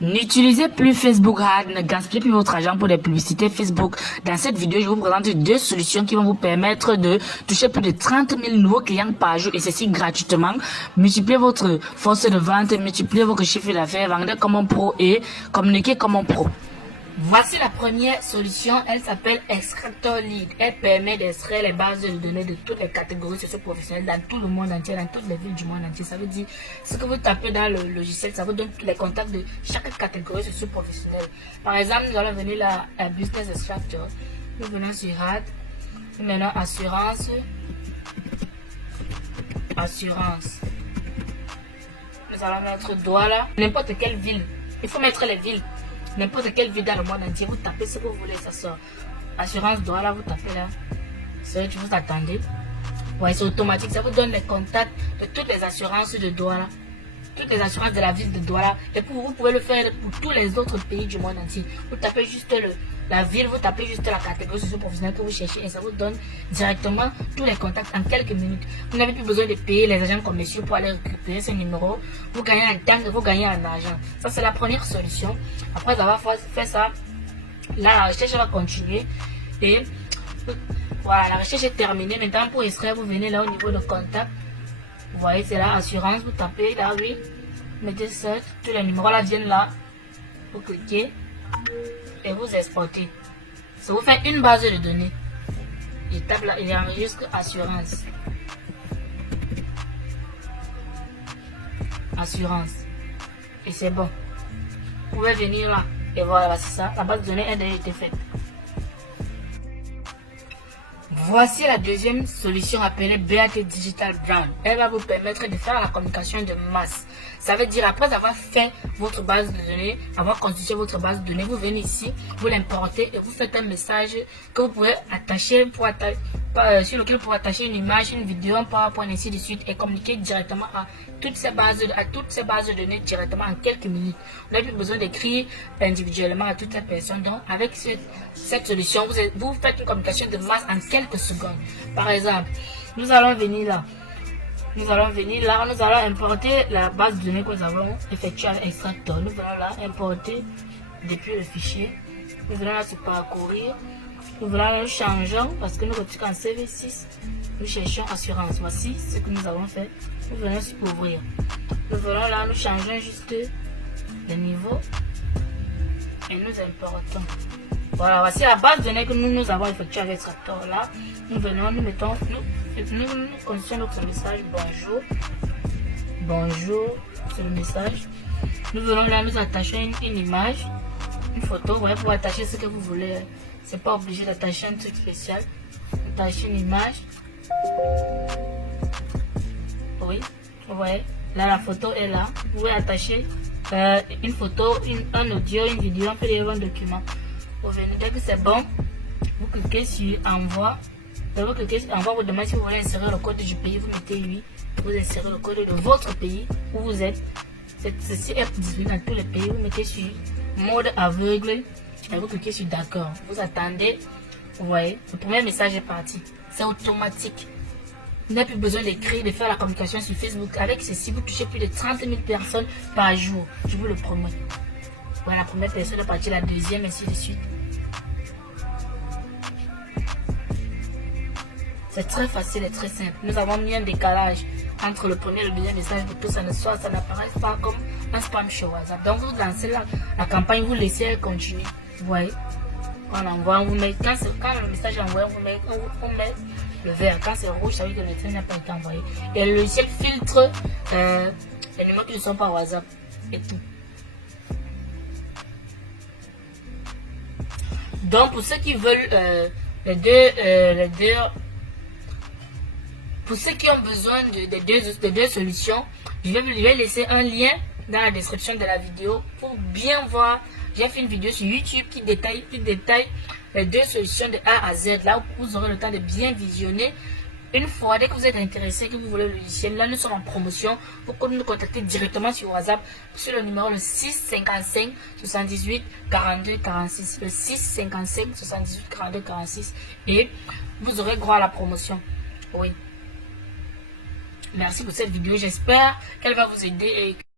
N'utilisez plus Facebook Ads, ne gaspillez plus votre argent pour des publicités Facebook. Dans cette vidéo, je vous présente deux solutions qui vont vous permettre de toucher plus de 30 000 nouveaux clients par jour et ceci gratuitement. Multipliez votre force de vente, multipliez votre chiffre d'affaires, vendez comme un pro et communiquez comme un pro. Voici la première solution, elle s'appelle Extractor Lead. Elle permet d'extraire les bases de données de toutes les catégories socio-professionnelles dans tout le monde entier, dans toutes les villes du monde entier. Ça veut dire, ce que vous tapez dans le logiciel, ça vous donne tous les contacts de chaque catégorie socio-professionnelle. Par exemple, nous allons venir là à Business Extractor. Nous venons sur Ad, nous venons Assurance. Assurance. Nous allons mettre Douala, n'importe quelle ville. Il faut mettre les villes. N'importe quelle ville dans le monde entier, vous tapez ce que vous voulez, ça sort. Assurance Douala, vous tapez là. Search, vous attendez. Ouais, c'est automatique, ça vous donne les contacts de toutes les assurances de Douala. Toutes les assurances de la ville de Douala. Et vous pouvez le faire pour tous les autres pays du monde entier. Vous tapez juste la ville, vous tapez juste la catégorie socio-professionnelle que vous cherchez et ça vous donne directement tous les contacts en quelques minutes. Vous n'avez plus besoin de payer les agents commerciaux pour aller récupérer ces numéros. Vous gagnez en temps et vous gagnez en argent. Ça, c'est la première solution. Après avoir fait ça, là, la recherche va continuer. Et voilà, la recherche est terminée. Maintenant, pour extraire, vous venez là au niveau de contact. Vous voyez, c'est là, assurance. Vous tapez là, oui. Mettez search. Tous les numéros là viennent là. Vous cliquez. Et vous exportez. Ça vous fait une base de données. Il tape là, il enregistre assurance. Assurance. Et c'est bon. Vous pouvez venir là. Et voilà, c'est ça. La base de données a déjà été faite. Voici la deuxième solution appelée BAT Digital Brand. Elle va vous permettre de faire la communication de masse. Ça veut dire, après avoir fait votre base de données, avoir constitué votre base de données, vous venez ici, vous l'importez et vous faites un message que vous pouvez attacher sur lequel vous pouvez attacher une image, une vidéo, un PowerPoint, ainsi de suite et communiquer directement à toutes ces bases de données directement en quelques minutes. Vous n'avez plus besoin d'écrire individuellement à toutes les personnes. Donc, avec cette solution, vous faites une communication de masse en quelques secondes. Par exemple, nous allons venir là. Nous allons importer la base de données que nous avons effectuée avec Extractor. Nous venons là importer depuis le fichier. Nous venons là se parcourir. Nous venons là, nous changeons parce que nous retrouvons en CV6. Nous cherchons assurance. Voici ce que nous avons fait. Nous venons sur ouvrir. Nous venons là, nous changeons juste le niveau et nous importons. Voilà, voici la base de données que nous avons effectuée avec Extractor là. Nous venons, nous mettons, nous constituons notre message bonjour. Bonjour, c'est le message. Nous venons là, nous attachons une image, une photo. Vous voyez, pour attacher ce que vous voulez. C'est pas obligé d'attacher un truc spécial. Attacher une image. Oui, vous voyez, là la photo est là. Vous pouvez attacher une photo, un audio, une vidéo, un PDF, un document. Vous venez, dès que c'est bon, vous cliquez sur envoi. Vous cliquez sur envoi, vous demandez si vous voulez insérer le code du pays, vous mettez oui. Vous insérez le code de votre pays où vous êtes. Ceci est disponible dans tous les pays. Vous mettez sur mode aveugle et vous cliquez sur d'accord. Vous attendez. Vous voyez, le premier message est parti. C'est automatique. Vous n'avez plus besoin d'écrire, de faire la communication sur Facebook. Avec ceci, vous touchez plus de 30 000 personnes par jour. Je vous le promets. Voilà, la première personne est partie, la deuxième, ainsi de suite. C'est très facile et très simple. Nous avons mis un décalage entre le premier et le deuxième message pour que ça n'apparaisse pas comme un spam show WhatsApp. Donc vous lancez la campagne, vous laissez elle continuer. Vous voyez, on envoie, on vous met, quand le message est envoyé, on met le vert. Quand c'est rouge, ça veut dire que le message n'a pas été envoyé. Et le logiciel filtre les numéros qui ne sont pas WhatsApp et tout. Donc pour ceux qui veulent pour ceux qui ont besoin de deux solutions, je vais laisser un lien dans la description de la vidéo pour bien voir. J'ai fait une vidéo sur YouTube qui détaille les deux solutions de A à Z. Là où vous aurez le temps de bien visionner. Une fois, dès que vous êtes intéressé, que vous voulez le logiciel, là nous sommes en promotion. Vous nous contacter directement sur WhatsApp sur le numéro le 655 78 42 46. Le 655 78 42 46. Et vous aurez droit à la promotion. Oui. Merci pour cette vidéo. J'espère qu'elle va vous aider et